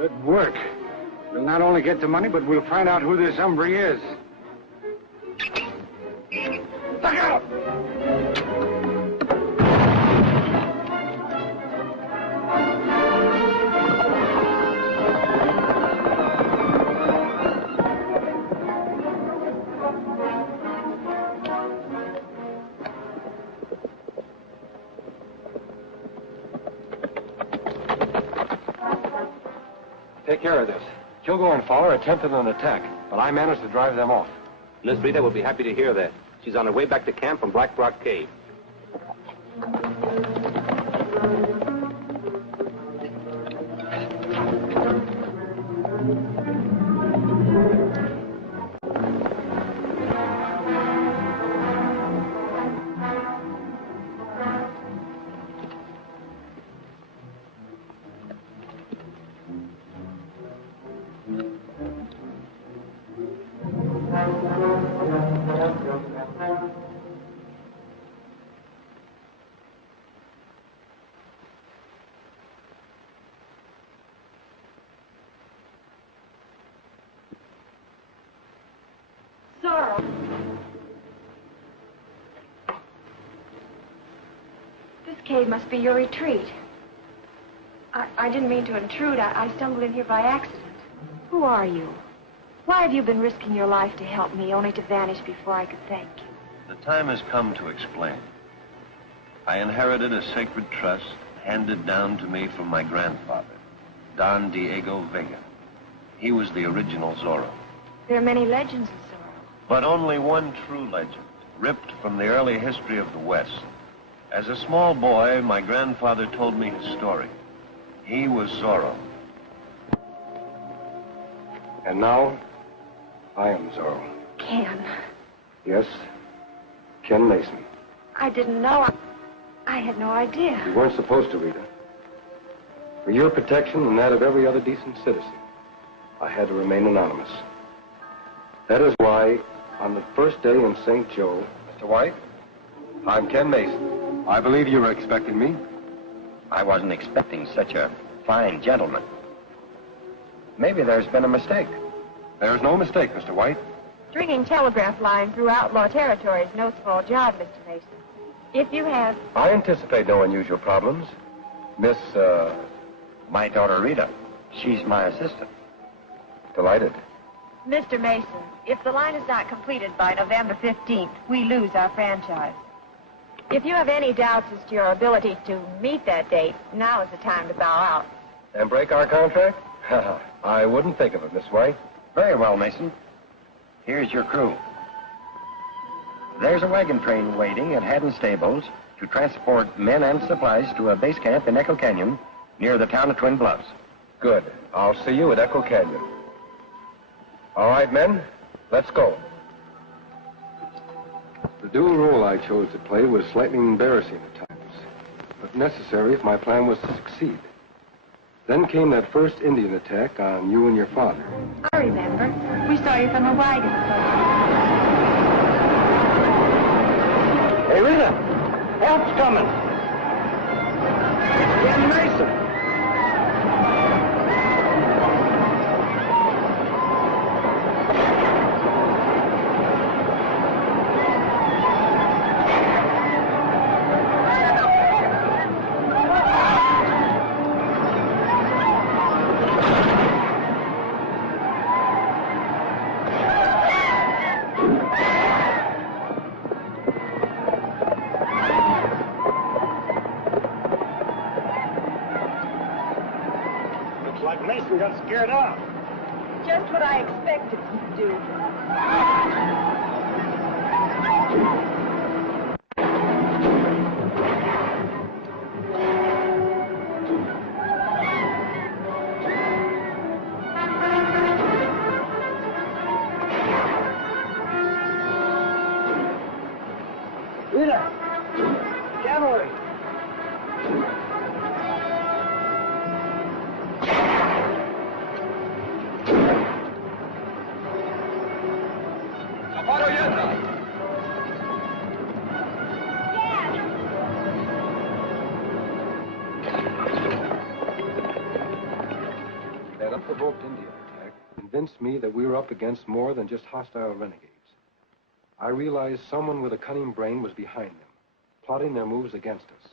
Good work. We'll not only get the money, but we'll find out who this hombre is. Look out! Take care of this. Kilgo and Fowler attempted an attack, but I managed to drive them off. Miss Rita will be happy to hear that. She's on her way back to camp from Black Rock Cave. Zorro. This cave must be your retreat. I didn't mean to intrude. I stumbled in here by accident. Who are you? Why have you been risking your life to help me, only to vanish before I could thank you? The time has come to explain. I inherited a sacred trust handed down to me from my grandfather, Don Diego Vega. He was the original Zorro. There are many legends of Zorro. But only one true legend, ripped from the early history of the West. As a small boy, my grandfather told me his story. He was Zorro. And now, I am Zorro. Ken. Yes, Ken Mason. I didn't know. I had no idea. You weren't supposed to, Rita. For your protection and that of every other decent citizen, I had to remain anonymous. That is why, on the first day in St. Joe... Mr. White, I'm Ken Mason. I believe you were expecting me. I wasn't expecting such a fine gentleman. Maybe there's been a mistake. There's no mistake, Mr. White. Stringing telegraph lines through outlaw territory is no small job, Mr. Mason. If you have... I anticipate no unusual problems. Miss, My daughter Rita. She's my assistant. Delighted. Mr. Mason, if the line is not completed by November 15th, we lose our franchise. If you have any doubts as to your ability to meet that date, now is the time to bow out. And break our contract? I wouldn't think of it, Miss White. Very well, Mason. Here's your crew. There's a wagon train waiting at Haddon Stables to transport men and supplies to a base camp in Echo Canyon near the town of Twin Bluffs. Good. I'll see you at Echo Canyon. All right, men, let's go. The dual role I chose to play was slightly embarrassing at times, but necessary if my plan was to succeed. Then came that first Indian attack on you and your father. I remember. We saw you from a wagon. Hey, Rita! Help's coming! It's Ken Mason! Got scared off. Just what I expected you to do. Rita! Cavalry! That unprovoked Indian attack convinced me that we were up against more than just hostile renegades. I realized someone with a cunning brain was behind them, plotting their moves against us.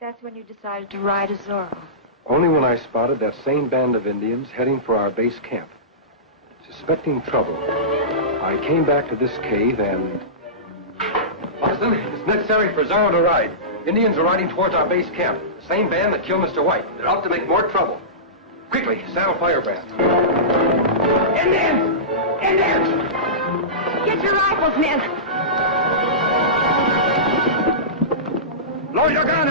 That's when you decided to ride as Zorro. Only when I spotted that same band of Indians heading for our base camp. Suspecting trouble, I came back to this cave and... Austin, it's necessary for Zorro to ride. Indians are riding towards our base camp. The same band that killed Mr. White. They're out to make more trouble. Quickly, saddle Firebrand. Indians! Indians! Get your rifles, men. Load your gun!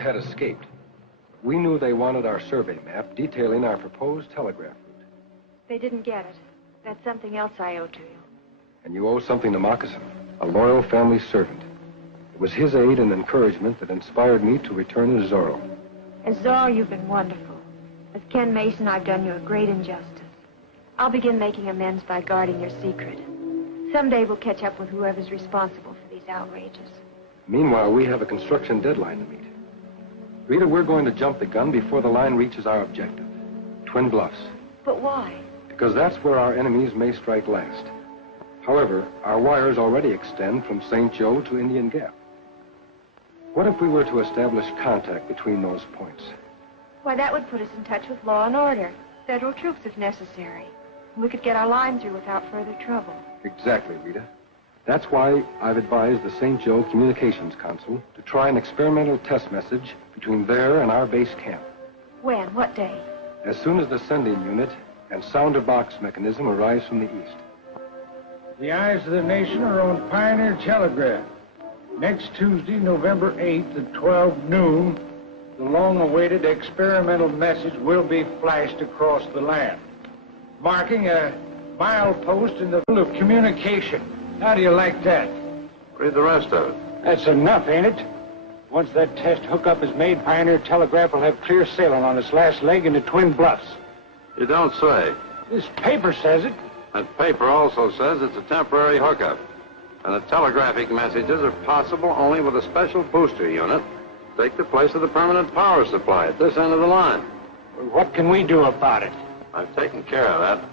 Had escaped. We knew they wanted our survey map detailing our proposed telegraph route. They didn't get it. That's something else I owe to you. And you owe something to Moccasin, a loyal family servant. It was his aid and encouragement that inspired me to return as Zorro. As Zorro, you've been wonderful. As Ken Mason, I've done you a great injustice. I'll begin making amends by guarding your secret. Someday we'll catch up with whoever's responsible for these outrages. Meanwhile, we have a construction deadline to meet. Rita, we're going to jump the gun before the line reaches our objective, Twin Bluffs. But why? Because that's where our enemies may strike last. However, our wires already extend from St. Joe to Indian Gap. What if we were to establish contact between those points? Why, that would put us in touch with law and order. Federal troops if necessary. We could get our line through without further trouble. Exactly, Rita. That's why I've advised the St. Joe Communications Council to try an experimental test message between there and our base camp. When? What day? As soon as the sending unit and sounder box mechanism arrives from the east. The eyes of the nation are on Pioneer Telegraph. Next Tuesday, November 8th at 12 noon, the long-awaited experimental message will be flashed across the land, marking a milepost in the field of communication. How do you like that? Read the rest of it. That's enough, ain't it? Once that test hookup is made, Pioneer Telegraph will have clear sailing on its last leg into Twin Bluffs. You don't say. This paper says it. That paper also says it's a temporary hookup. And the telegraphic messages are possible only with a special booster unit to take the place of the permanent power supply at this end of the line. What can we do about it? I've taken care of that.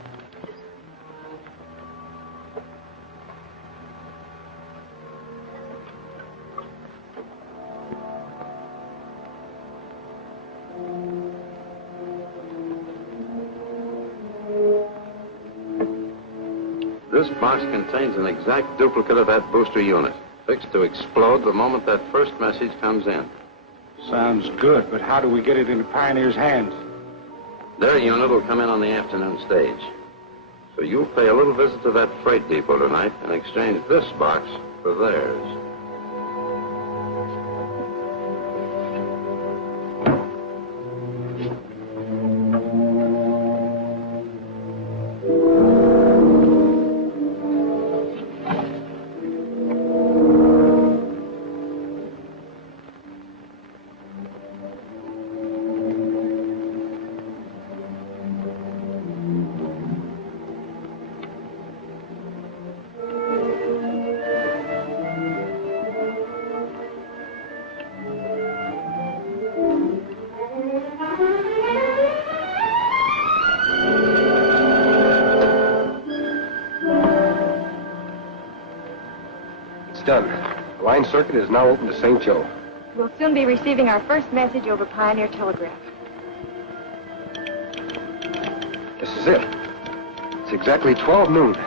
This box contains an exact duplicate of that booster unit, fixed to explode the moment that first message comes in. Sounds good, but how do we get it into Pioneer's hands? Their unit will come in on the afternoon stage. So you'll pay a little visit to that freight depot tonight and exchange this box for theirs. It's done. The line circuit is now open to St. Joe. We'll soon be receiving our first message over Pioneer Telegraph. This is it. It's exactly 12 noon.